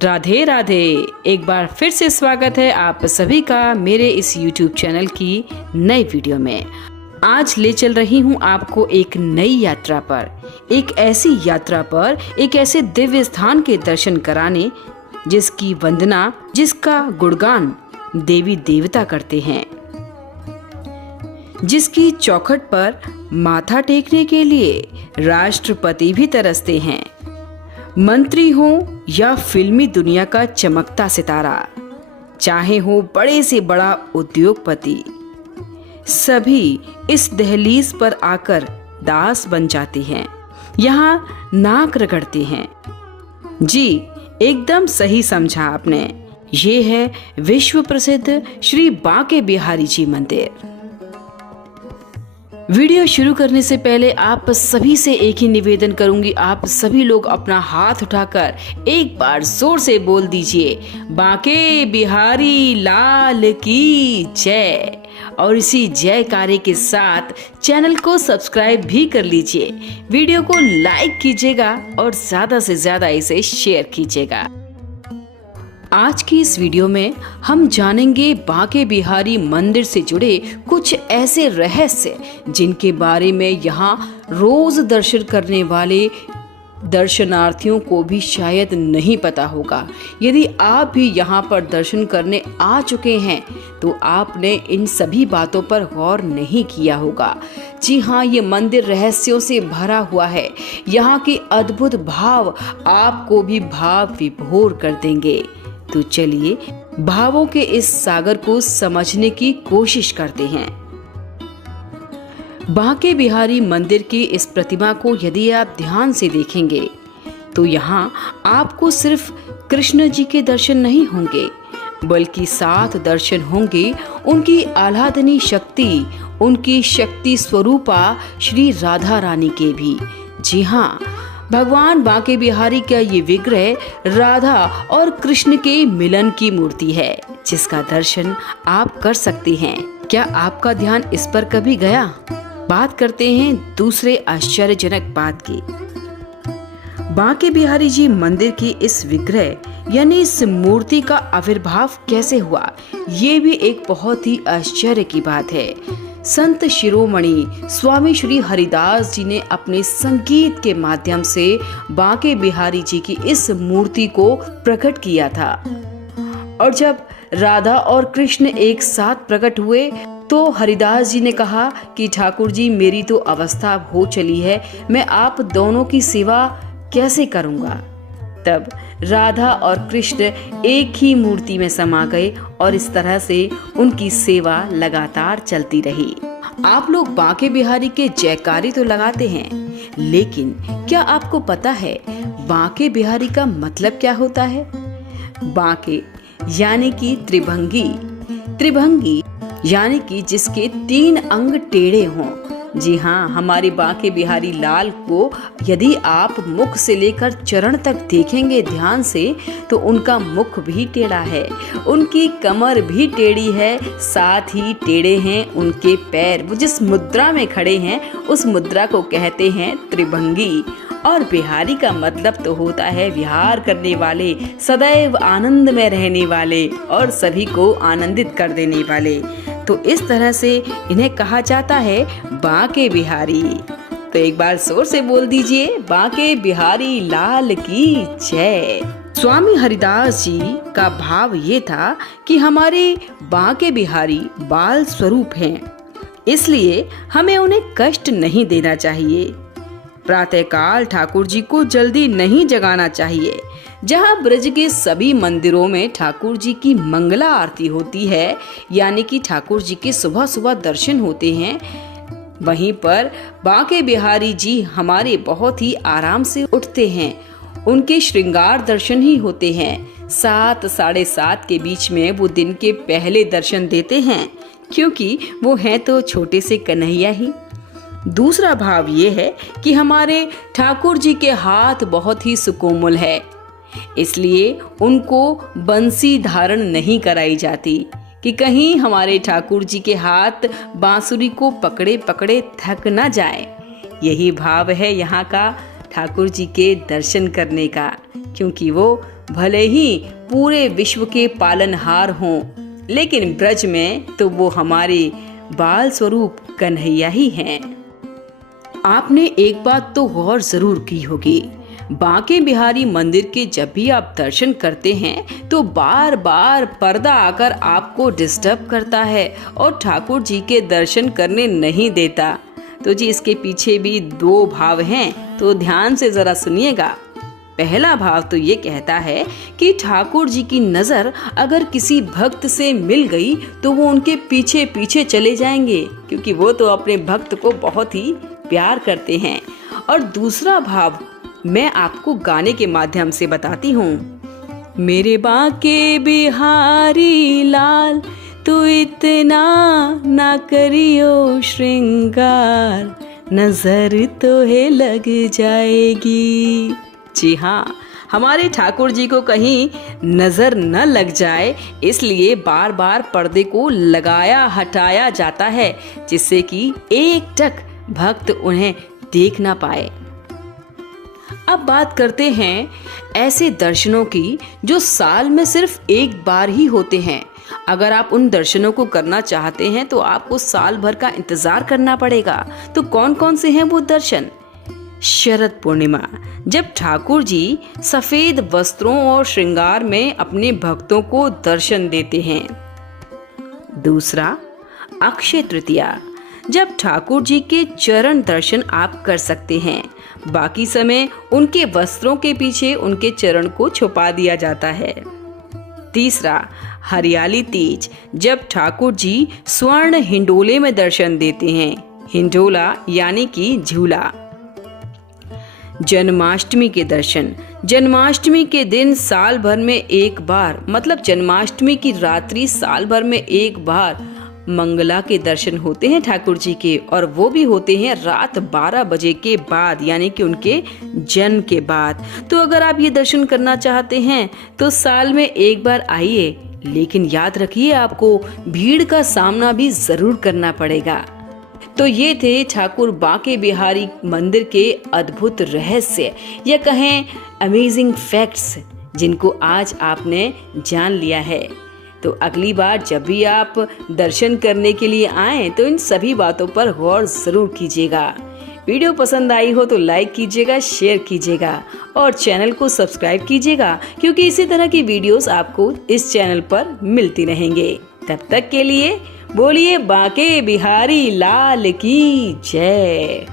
राधे राधे। एक बार फिर से स्वागत है आप सभी का मेरे इस YouTube चैनल की नई वीडियो में। आज ले चल रही हूँ आपको एक नई यात्रा पर, एक ऐसी यात्रा पर, एक ऐसे दिव्य स्थान के दर्शन कराने जिसकी वंदना, जिसका गुणगान देवी देवता करते हैं, जिसकी चौखट पर माथा टेकने के लिए राष्ट्रपति भी तरसते हैं। मंत्री हो या फिल्मी दुनिया का चमकता सितारा, चाहे हो बड़े से बड़ा उद्योगपति, सभी इस दहलीज पर आकर दास बन जाते हैं, यहाँ नाक रगड़ते हैं। जी, एकदम सही समझा आपने। ये है विश्व प्रसिद्ध श्री बांके बिहारी जी मंदिर। वीडियो शुरू करने से पहले आप सभी से एक ही निवेदन करूंगी, आप सभी लोग अपना हाथ उठाकर एक बार जोर से बोल दीजिए, बांके बिहारी लाल की जय। और इसी जयकारे के साथ चैनल को सब्सक्राइब भी कर लीजिए, वीडियो को लाइक कीजिएगा और ज्यादा से ज्यादा इसे शेयर कीजिएगा। आज की इस वीडियो में हम जानेंगे बांके बिहारी मंदिर से जुड़े कुछ ऐसे रहस्य जिनके बारे में यहाँ रोज दर्शन करने वाले दर्शनार्थियों को भी शायद नहीं पता होगा। यदि आप भी यहाँ पर दर्शन करने आ चुके हैं तो आपने इन सभी बातों पर गौर नहीं किया होगा। जी हाँ, ये मंदिर रहस्यों से भरा हुआ है। यहाँ के अद्भुत भाव आपको भी भाव विभोर कर देंगे। तो चलिए भावों के इस सागर को समझने की कोशिश करते हैं। बांके बिहारी मंदिर की इस प्रतिमा को यदि आप ध्यान से देखेंगे तो यहाँ आपको सिर्फ कृष्ण जी के दर्शन नहीं होंगे, बल्कि साथ दर्शन होंगे उनकी आह्लादनी शक्ति, उनकी शक्ति स्वरूपा श्री राधा रानी के भी। जी हाँ, भगवान बांके बिहारी का ये विग्रह राधा और कृष्ण के मिलन की मूर्ति है, जिसका दर्शन आप कर सकते हैं। क्या आपका ध्यान इस पर कभी गया? बात करते हैं दूसरे आश्चर्यजनक बात की। बांके बिहारी जी मंदिर की इस विग्रह यानी इस मूर्ति का आविर्भाव कैसे हुआ, ये भी एक बहुत ही आश्चर्य की बात है। संत शिरोमणि स्वामी श्री हरिदास जी ने अपने संगीत के माध्यम से बांके बिहारी जी की इस मूर्ति को प्रकट किया था। और जब राधा और कृष्ण एक साथ प्रकट हुए तो हरिदास जी ने कहा कि ठाकुर जी, मेरी तो अवस्था हो चली है, मैं आप दोनों की सेवा कैसे करूंगा। तब राधा और कृष्ण एक ही मूर्ति में समा गए और इस तरह से उनकी सेवा लगातार चलती रही। आप लोग बांके बिहारी के जयकारे तो लगाते हैं, लेकिन क्या आपको पता है बांके बिहारी का मतलब क्या होता है? बांके यानी कि त्रिभंगी, त्रिभंगी यानी कि जिसके 3 अंग टेढ़े हों। जी हाँ, हमारे बांके बिहारी लाल को यदि आप मुख से लेकर चरण तक देखेंगे ध्यान से तो उनका मुख भी टेढ़ा है, उनकी कमर भी टेढ़ी है, साथ ही टेढ़े हैं उनके पैर। वो जिस मुद्रा में खड़े हैं उस मुद्रा को कहते हैं त्रिभंगी। और बिहारी का मतलब तो होता है विहार करने वाले, सदैव आनंद में रहने वाले और सभी को आनंदित कर देने वाले। तो इस तरह से इन्हें कहा जाता है बांके बिहारी। तो एक बार जोर से बोल दीजिए, बांके बिहारी लाल की जय। स्वामी हरिदास जी का भाव ये था कि हमारे बांके बिहारी बाल स्वरूप हैं, इसलिए हमें उन्हें कष्ट नहीं देना चाहिए। प्रातःकाल ठाकुर जी को जल्दी नहीं जगाना चाहिए। जहाँ ब्रज के सभी मंदिरों में ठाकुर जी की मंगला आरती होती है, यानी कि ठाकुर जी के सुबह सुबह दर्शन होते हैं, वहीं पर बांके बिहारी जी हमारे बहुत ही आराम से उठते हैं। उनके श्रृंगार दर्शन ही होते हैं। 7 साढ़े 7 के बीच में वो दिन के पहले दर्शन देते हैं, क्योंकि वो हैं तो छोटे से कन्हैया ही। दूसरा भाव ये है कि हमारे ठाकुर जी के हाथ बहुत ही सुकोमल है, इसलिए उनको बंसी धारण नहीं कराई जाती कि कहीं हमारे ठाकुर जी के हाथ बांसुरी को पकड़े पकड़े थक न जाए। यही भाव है यहाँ का ठाकुर जी के दर्शन करने का, क्योंकि वो भले ही पूरे विश्व के पालनहार हों, लेकिन ब्रज में तो वो हमारे बाल स्वरूप कन्हैया ही हैं। आपने एक बात तो गौर जरूर की होगी, बांके बिहारी मंदिर के जब भी आप दर्शन करते हैं तो बार बार पर्दा आकर आपको डिस्टर्ब करता है और ठाकुर जी के दर्शन करने नहीं देता। तो जी इसके पीछे भी दो भाव हैं, तो ध्यान से जरा सुनिएगा। पहला भाव तो ये कहता है कि ठाकुर जी की नजर अगर किसी भक्त से मिल गई तो वो उनके पीछे पीछे चले जाएंगे, क्योंकि वो तो अपने भक्त को बहुत ही प्यार करते हैं। और दूसरा भाव मैं आपको गाने के माध्यम से बताती हूँ। मेरे बांके बिहारी लाल, तू इतना ना करियो श्रृंगार, नजर तो है लग जाएगी। जी हाँ, हमारे ठाकुर जी को कहीं नजर न लग जाए, इसलिए बार बार पर्दे को लगाया हटाया जाता है, जिससे कि एक टक भक्त उन्हें देख ना पाए। अब बात करते हैं ऐसे दर्शनों की जो साल में सिर्फ एक बार ही होते हैं। अगर आप उन दर्शनों को करना चाहते हैं तो आपको साल भर का इंतजार करना पड़ेगा। तो कौन कौन से हैं वो दर्शन? शरद पूर्णिमा, जब ठाकुर जी सफेद वस्त्रों और श्रृंगार में अपने भक्तों को दर्शन देते हैं। दूसरा, अक्षय तृतीया, जब ठाकुर जी के चरण दर्शन आप कर सकते हैं। बाकी समय उनके वस्त्रों के पीछे उनके चरण को छुपा दिया जाता है। तीसरा, हरियाली तीज, जब ठाकुर जी स्वर्ण हिंडोले में दर्शन देते हैं। हिंडोला यानी कि झूला। जन्माष्टमी के दर्शन, जन्माष्टमी के दिन साल भर में एक बार, मतलब जन्माष्टमी की रात्रि साल भर में एक बार मंगला के दर्शन होते हैं ठाकुर जी के, और वो भी होते हैं रात 12 बजे के बाद, यानी कि उनके जन्म के बाद। तो अगर आप ये दर्शन करना चाहते हैं तो साल में एक बार आइए, लेकिन याद रखिए आपको भीड़ का सामना भी जरूर करना पड़ेगा। तो ये थे ठाकुर बांके बिहारी मंदिर के अद्भुत रहस्य, या कहें अमेजिंग फैक्ट्स, जिनको आज आपने जान लिया है। तो अगली बार जब भी आप दर्शन करने के लिए आएं तो इन सभी बातों पर गौर जरूर कीजिएगा। वीडियो पसंद आई हो तो लाइक कीजिएगा, शेयर कीजिएगा और चैनल को सब्सक्राइब कीजिएगा, क्योंकि इसी तरह की वीडियोस आपको इस चैनल पर मिलती रहेंगे। तब तक के लिए बोलिए बांके बिहारी लाल की जय।